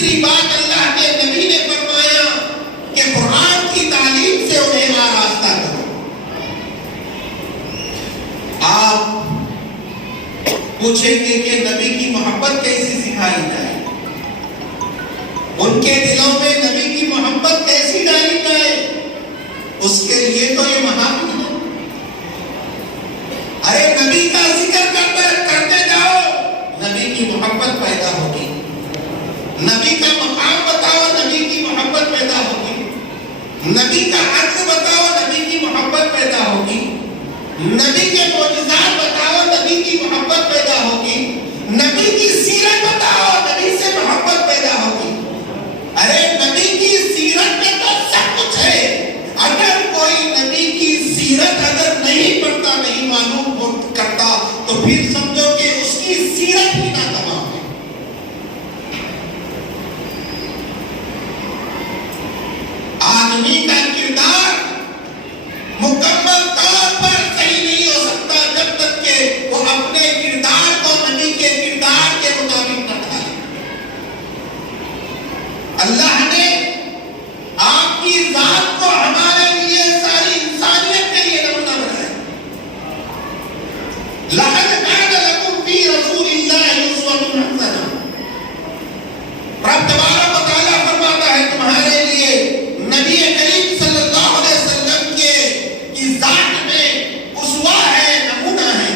تیسری بات اللہ کے نبی نے فرمایا کہ قرآن کی تعلیم سے انہیں آراستہ کرو۔ آپ پوچھیں گے کہ نبی کی محبت کیسی سکھائی جائے، ان کے دلوں میں نبی کی محبت کیسی ڈالی جائے، اس کے لیے تو یہ محاورہ ہے۔ ارے نبی کا ذکر کرتے جاؤ، نبی کی محبت پیدا ہوگی۔ نبی کا مقام بتاؤ، نبی کی محبت پیدا ہوگی۔ نبی کا عرض بتاؤ، نبی کی محبت پیدا ہوگی۔ نبی کے معجزات بتاؤ، نبی کی محبت پیدا ہوگی۔ نبی کی سیرت بتاؤ، نبی سے محبت پیدا ہوگی۔ ارے نبی کی سیرت میں تو سب کچھ ہے۔ اگر کوئی نبی کی سیرت اگر نہیں پڑھتا، نہیں معلوم کرتا، تو پھر سمجھو کہ اس کی سیرت ہی نہ تمام ہے۔ آدمی کا کردار مکمل طور پر صحیح نہیں ہو سکتا جب تک کہ وہ اپنے کردار کو نبی کے کردار کے مطابق نہ ڈھالے۔ اللہ نے آپ کی ذات کو ہمارے لیے، ساری انسانیت کے لیے نمونہ بنایا۔ لَقَدْ كَانَ لَكُمْ فِي رَسُولِ اللَّهِ أُسْوَةٌ حَسَنَةٌ۔ رب تبارک و تعالیٰ فرماتا ہے تمہارے لیے نبی کریم صلی اللہ علیہ وسلم کی ذات میں اسوہ ہے، نمونہ ہے۔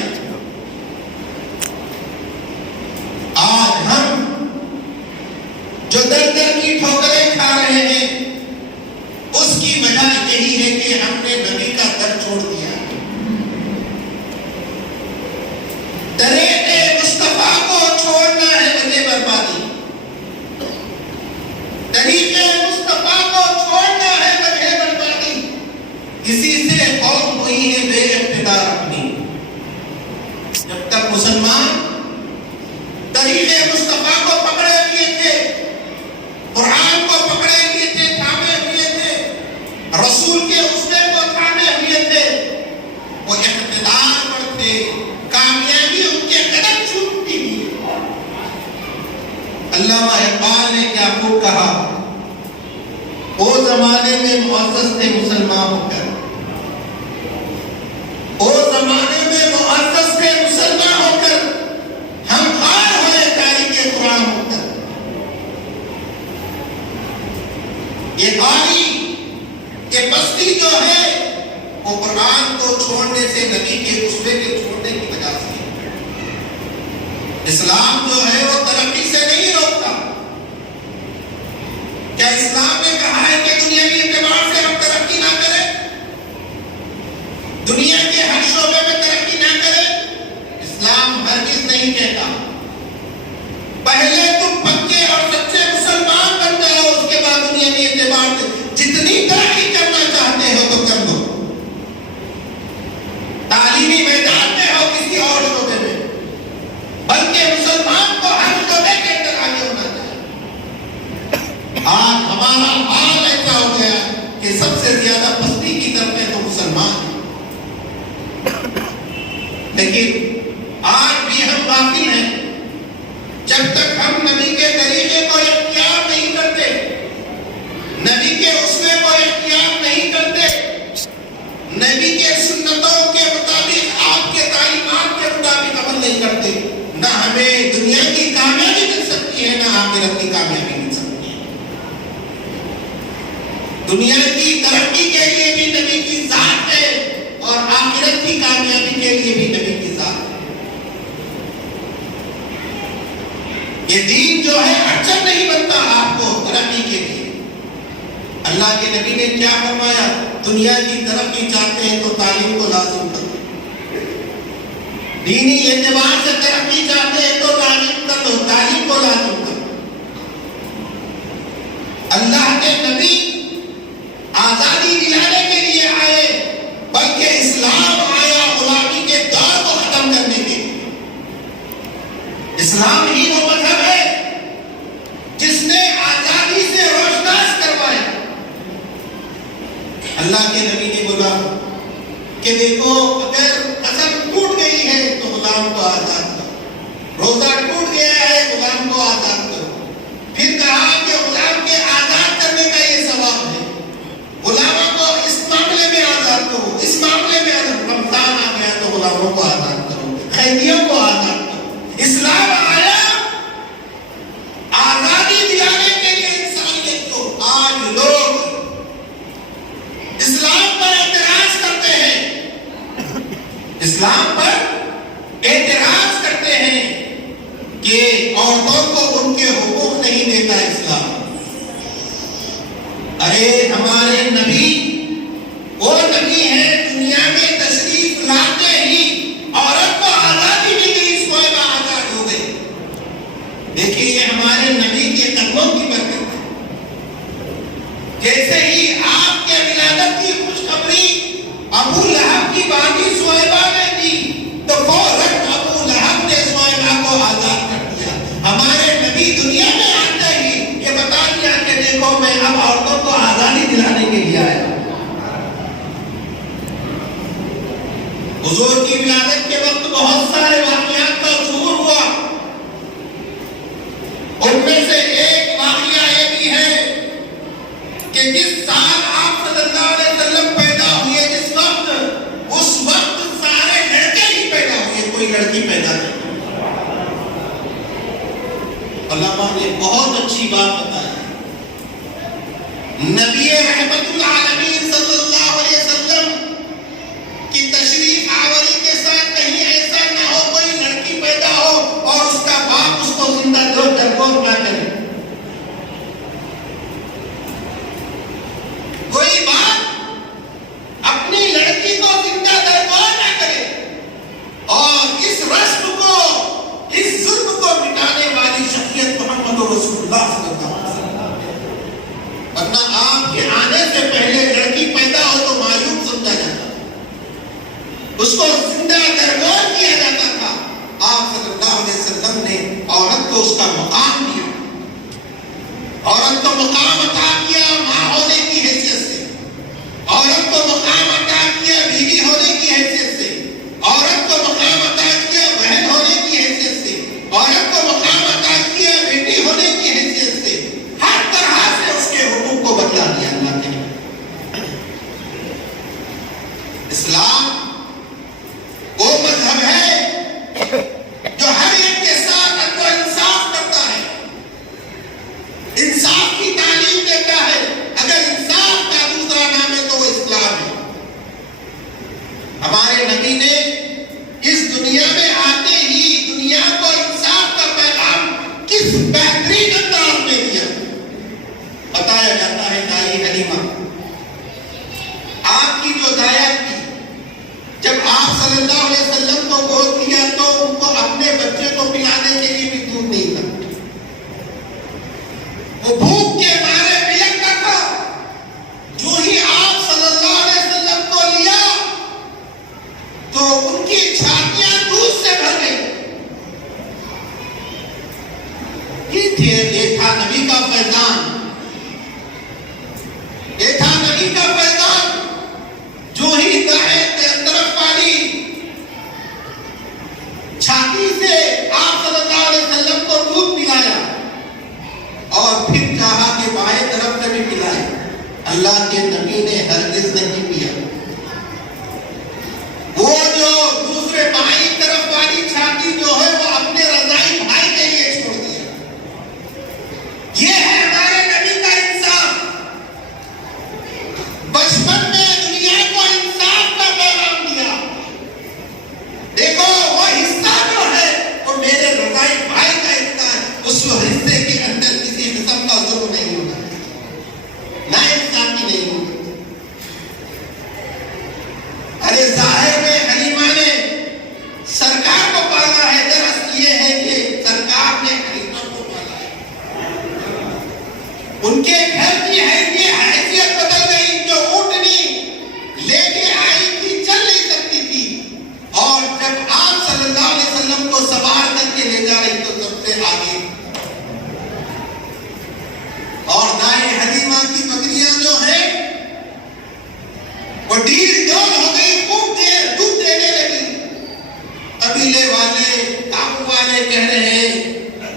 آج ہم جو در در کی ٹھوکریں کھا رہے ہیں، اس کی وجہ یہی ہے کہ ہم نے نبی کا در چھوڑ دیا۔ طریقے مصطفیٰ کو چھوڑنا ہے وجہ بربادی۔ طریقے مصطفیٰ کو چھوڑنا ہے وجہ بربادی۔ اسی سے قوم ہوئی ہے بے اقتدار اپنی۔ جب تک مسلمان طریقے مصطفیٰ کو پکڑے ہوئے تھے، قرآن کو پکڑے ہوئے تھے، تھامے ہوئے تھے، رسول کے اسوے کو تھامے ہوئے تھے، وہ اقتدار پر تھے، کامیابی ان کے قدم چھوٹتی تھی۔ علامہ اقبال نے کیا خوب کہا، او زمانے میں معزز تھے مسلمان ہو کر، او زمانے میں معزز تھے مسلمان ہو کر، ہم خار ہوئے تاریخ قرآن ہو کر۔ یہ آئی کہ بستی جو ہے وہ قرآن کو چھوڑنے سے، نبی کے اسوے کے چھوڑنے کی وجہ سے۔ اسلام جو ہے وہ ترقی سے نہیں روکتا۔ کیا اسلام نے کہا ہے کہ دنیاوی اعتبار سے ہم ترقی نہ کریں، دنیا کے ہر شعبے میں ترقی نہ کریں؟ اسلام ہرگز نہیں کہتا۔ پہلے تم پکے اور سچے مسلمان بن جاؤ، اس کے بعد دنیاوی اعتبار سے جتنی ترقی کرنا چاہتے ہو تو کر دو۔ تعلیمی میدان میں ہو، کسی اور شعبے میں، بلکہ مسلمان کو ہر شعبے کے اندر آگے ہونا چاہیے۔ آج ہمارا حال ایسا ہو گیا کہ سب سے زیادہ پستی کی طرف ہے تو مسلمان ہیں، لیکن آج بھی ہم غافل ہیں۔ جب تک ہم نبی کے طریقے کو اختیار نہیں کرتے، نبی کے اسوے کو اختیار نہیں کرتے، نبی کے سنتوں کے مطابق، آپ کے تعلیمات کے مطابق عمل نہیں کرتے، نہ ہمیں دنیا کی کامیابی مل سکتی ہے، نہ آخرت کی کامیابی مل سکتی ہے۔ دنیا کی ترقی کے لیے بھی نبی کی ذات ہے، اور آخرت کی کامیابی کے لیے بھی نبی کی ذات ہے۔ یہ دین جو ہے اڑچن نہیں بنتا آپ کو ترقی کے لیے۔ اللہ کے نبی نے کیا فرمایا، دنیا کی ترقی چاہتے ہیں تو تعلیم کو لازم کرو، دینی اعتبار سے ترقی چاہتے ہیں تو تعلیم کر لو، تعلیم کو لازم کرو۔ اللہ کے نبی آزادی دلانے کے لیے آئے، بلکہ اسلام آیا غلامی کے دور کو ختم کرنے کے لیے۔ اسلام ہی وہ مذہب ہے جس نے آزادی سے روشناس کروایا۔ اللہ کے نبی نے بولا کہ دیکھو، اگر قسم ٹوٹ گئی ہے تو غلام کو آزاد کرو، روزہ ٹوٹ گیا ہے غلام کو آزاد کرو۔ پھر کہا اسلام آیا آزادی دلانے کے لیے انسانیت کو. آج لوگ اسلام پر اعتراض کرتے ہیں، اسلام پر اعتراض کرتے ہیں کہ عورتوں کو ان کے حقوق نہیں دیتا اسلام. ارے ہمارے نبی وہ نبی ہیں دنیا میں تشریف لاتے ہی عورت کو آزادی ملی، سوئبہ آزاد ہو گئی. دیکھیے یہ ہمارے نبی کے قدموں کی برکت ہے. جیسے ہی آپ کے ولادت کی خوشخبری ابو لہب کی بیٹی سوئبہ نے دی تو فوراً ابو لہب نے سوئبہ کو آزاد کر دیا. ہمارے نبی دنیا میں آتے ہی یہ بتا دیا کہ دیکھو میں اب عورتوں کو آزادی دلانے کے لیے آیا. حضور کی ولادت کے وقت بہت سارے واقعات کا ظہور ہوا. ان میں سے ایک واقعہ یہ بھی ہے کہ جس سال آپ صلی اللہ علیہ وسلم پیدا ہوئے جس وقت اس وقت سارے لڑکے ہی پیدا ہوئے، کوئی لڑکی پیدا نہیں. علماء نے بہت اچھی بات بتائی. نبی رحمت العالمین صلی اللہ علیہ وسلم کی تشریف آوری کے ساتھ کہیں ایسا نہ ہو کوئی لڑکی پیدا ہو اور اس کا باپ اس کو زندہ درگور نہ کرے. کوئی باپ اپنی لڑکی کو زندہ درگور نہ کرے اور اس رسم کو، اس ظلم کو مٹانے والی شخصیت محمد رسول اللہ صلی اللہ علیہ وسلم. ورنہ آپ کے آنے سے پہلے لڑکی پیدا ہو تو معیوب سمجھا جاتا، اس کو زندہ درگور کیا جاتا تھا. آپ صلی اللہ علیہ وسلم نے عورت کو اس کا مقام دیا، عورت کو مقام عطا کیا ماں ہونے کی حیثیت سے، عورت کو مقام عطا کیا بیوی ہونے کی حیثیت سے، عورت کو مقام عطا کیا بہن ہونے کی حیثیت سے، عورت کو مقام عطا کیا بیٹی ہونے کی حیثیت سے. ہر طرح سے اس کے حقوق کو بدلا دیا اللہ نے. اسلام وہ مذہب ہے جو ہر ایک کے ساتھ عدل و انصاف کرتا ہے، انصاف کی تعلیم دیتا ہے. اگر انصاف کا دوسرا نام ہے تو وہ اسلام ہے. ہمارے نبی نے اس دنیا میں آتے ہی دنیا کو انصاف کا پیغام کس بہترین انداز میں دیا. بتایا جاتا ہے دائی حلیمہ آپ کی جو دایا تھی، جب آپ صلی اللہ علیہ وسلم کو گود لیا تو ان کو اپنے بچے کو پلانے کے لیے بھی دودھ نہیں تھا. وہ بھوک کے مارے بلکتا تھا. جو ہی آپ صلی اللہ علیہ وسلم کو لیا تو ان کی چھاتیاں دودھ سے بھر گئی. یہ تھا نبی کا فیضان، یہ تھا نبی کا فیضان. جو ہی دائیں طرف والی چھاتی سے آپ صلی اللہ علیہ وسلم کو دودھ پلایا اور پھر چاہا کہ بائیں طرف سے بھی پلائے. اللہ کے نبی نے ہرگز نہیں پیا. وہ جو دوسرے بائیں طرف والی چھاتی جو ہے وہ اپنے رضائی بھائی کے لیے چھوڑ دیا. یہ ہے ہمارے نبی کا انصاف. بچپن میں دنیا کو انصاف کا پیغام دیا. دیکھو وہ حصہ جو ہے وہ میرے رضائی بھائی کا حصہ ہے. اس حصے کے اندر کسی قسم کا ظلم نہیں ہونا، ناانصافی نہیں ہونا. ارے ظاہر میں حلیمہ نے سرکار کو پالا ہے، درست یہ ہے کہ سرکار نے حلیمہ کو پالا ہے. ان کے گھر کی حیثیت بدل گئی. جو اونٹنی لے کے آئی تھی چل نہیں سکتی تھی، اور جب آپ صلی اللہ علیہ وسلم کو سوار کر کے لے جا رہی تو سب سے آگے. اور دائیں حلیمہ کی بکریاں جو ہیں وہ ڈھیل ڈول ہو گئی، خوب دیر دودھ دینے لگی. قبیلے والے کابو والے کہہ رہے ہیں،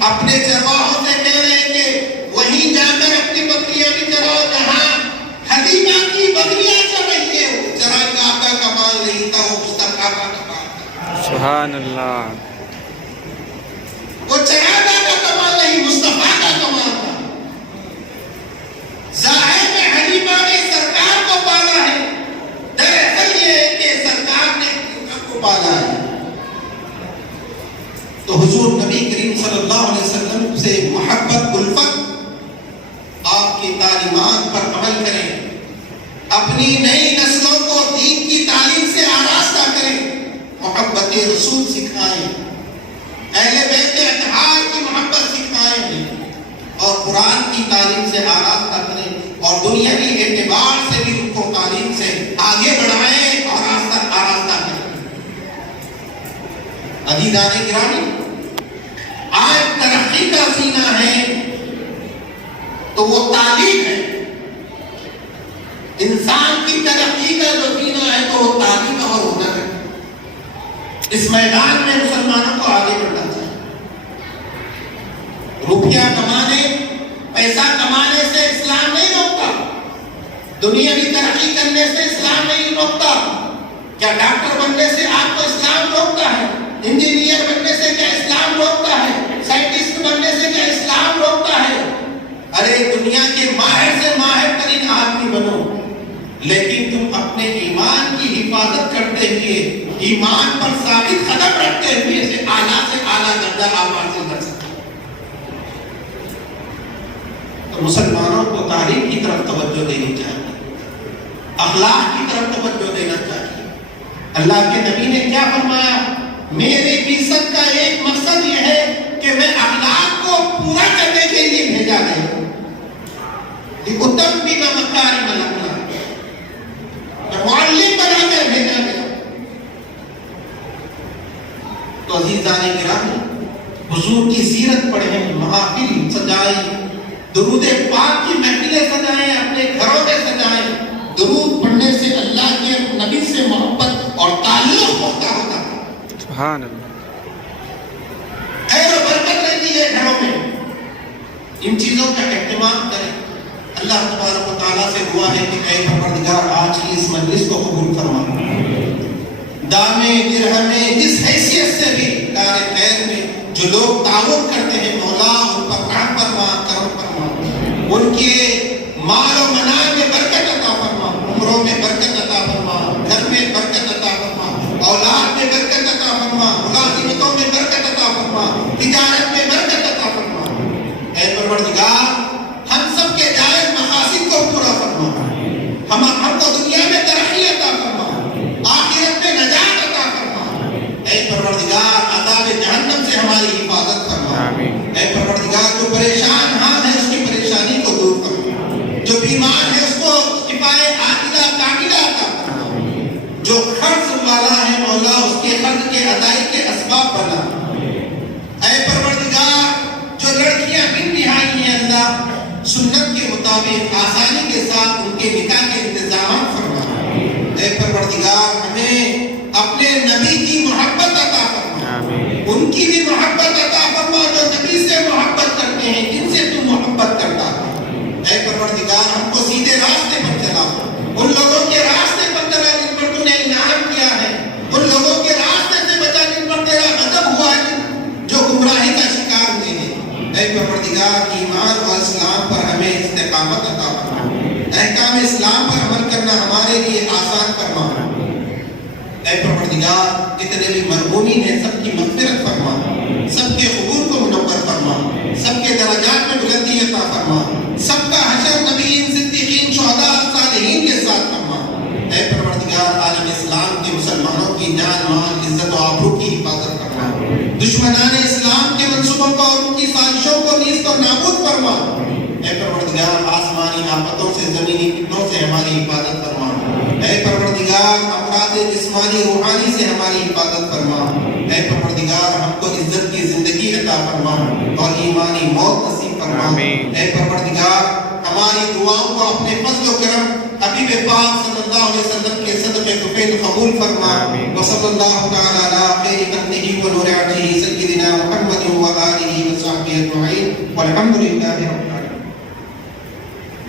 اپنے چرواہوں سے کہہ رہے ہیں کہ وہیں جا کر اپنی بکریاں بھی چراؤ جہاں حلیمہ کی بکریاں چر رہی ہے. وہ چرائی کا آپ کا کمال نہیں تھا، وہ مصطفیٰ کا کمال تھا. سبحان اللہ. تعلیمات پر عمل کریں، اپنی نئی نسلوں کو دین کی تعلیم سے آراستہ کریں، محبت رسول سکھائیں، اہل بیت اطہار کی محبت سکھائیں اور قرآن کی تعلیم سے آراستہ کریں اور دنیاوی اعتبار سے بھی ان کو تعلیم سے آگے بڑھائیں اور آراستہ کریں۔ عزیزان گرامی، آج ترقی کا سینہ ہے تو وہ تعلیم ہے۔ انسان کی ترقی کا جو سینہ ہے تو وہ تعلیم اور ہنر ہے۔ اس میدان میں مسلمانوں کو آگے بڑھنا چاہیے۔ روپیہ کمانے، پیسہ کمانے سے اسلام نہیں روکتا، دنیاوی ترقی کرنے سے اسلام نہیں روکتا۔ کیا ڈاکٹر بننے سے آپ کو اسلام روکتا ہے؟ انجینئر بننے سے کیا اسلام روکتا ہے؟ سائنٹسٹ بننے سے کیا اسلام روکتا ہے؟ ارے دنیا کے ماہر سے ماہر ترین آدمی بنو، لیکن تم اپنے ایمان کی حفاظت کرتے ہوئے، ایمان پر ثابت قدم رکھتے ہوئے سے اعلیٰ درجہ آپ حاصل کر سکتے۔ تو مسلمانوں کو تعلیم کی طرف توجہ دینی چاہیے، اخلاق کی طرف توجہ دینا چاہیے۔ اللہ کے نبی نے کیا فرمایا؟ میرے بعثت کا ایک مقصد یہ ہے کہ میں اخلاق کو پورا کرنے کے لیے بھیجا گیا ہوں۔ لِأُتَمِّمَ مَكَارِمَ الْأَخْلَاقِ، میں معلم بنا کر بھیجا گیا۔ تو عزیزان گرامی، حضور کی سیرت پڑھیں، محافل سجائیں، درود پاک کی محفلیں سجائیں، اپنے گھروں میں سجائیں۔ درود پڑھنے سے اللہ کے نبی سے محبت اور تعلق ہوتا ہے۔ سبحان اللہ، خیر و برکت رہتی ہے گھروں میں۔ ان چیزوں کا اہتمام کریں۔ اللہ تبارک و تعالیٰ سے دعا ہے کہ اے پروردگار آج کی اس مجلس کو قبول فرما، دامے درہمے جس حیثیت سے بھی کار خیر میں جو لوگ تعاون کرتے ہیں، مولا ان پر رحم فرما، کرم فرما، ان کے مال و منال میں برکت عطا فرما، عمروں میں برکت عطا فرما، گھر میں برکت عطا فرما، اولاد میں برکت عطا فرما، ملازمتوں میں برکت عطا فرما، تجارت میں برکت عطا فرما۔ اے پروردگار ہم سب کے جائز مقاصد کو پورا فرما، ہم کو دنیا میں ترقی عطا فرما، آخرت میں نجات عطا فرما۔ اے پروردگار عذاب جہنم سے ہماری حفاظت فرما۔ اے پروردگار جو پریشان حال ہے اس کی پریشانی کو دور فرما، جو بیمار ہے اس کو شفائے عاجلہ کاملہ عطا فرما، جو قرض والا ہے مولا اس کے قرض کے ادائی کے اسباب بنا۔ اے پروردگار جو لڑکیاں بن نہائی ہیں اللہ، سنت کے مطابق آسانی کے ساتھ ان کے نکاح کے انتظامات فرما۔ اے پروردگار ہمیں اپنے نبی کی محبت عطا فرما، ان کی بھی محبت عطا فرما جو نبی سے محبت کرتے ہیں، جن سے تو محبت کرتا ہے۔ اے پروردگار ہم کو سیدھے راستے پر چلا، ان لوگوں کے راستے پر چلا جن پر تو نے انعام کیا ہے، ان لوگوں کے راستے سے بچا جن پر تیرا غضب ہوا ہے، جو گمراہی کا شکار ہوئے ہیں۔ اے پروردگار ایمان اور اسلام پر ہمیں استقامت عطا فرما، احکام اسلام پر عمل کرنا ہمارے لیے آسان فرما۔ اے پروردگار جتنے بھی مرحومین ہیں سب کی مغفرت فرما، سب کے قبور کو منور فرما، سب کے درجات میں بلندی عطا فرما، سب کا حشر نبیین صدیقین شہداء صالحین کے ساتھ فرما۔ اے پروردگار عالم اسلام کے مسلمانوں کی جان مال عزت و آبرو کی حفاظت فرما، دشمنان اسلام کے منصوبوں کو اور ان کی سازشوں کو نیست و نابود فرما۔ اے پروردگار آسمانی آفتوں سے زمینی فتنوں سے ہماری حفاظت فرما۔ اے پروردگار امراض جسمانی روحانی سے ہماری حفاظت فرما۔ اے پروردگار ہم کو عزت کی زندگی عطا فرما اور ایمانی موت نصیب فرما۔ اے پروردگار ہماری دعاؤں کو اپنے فضل و کرم حبیب پاک صلی اللہ علیہ وسلم کے صدقے طفیل قبول فرما۔ وصلی اللہ تعالی علی خیر خلقہ و نور عرشہ سیدنا محمد و آلہ و صحبہ اجمعین والحمد للہ رب العالمین۔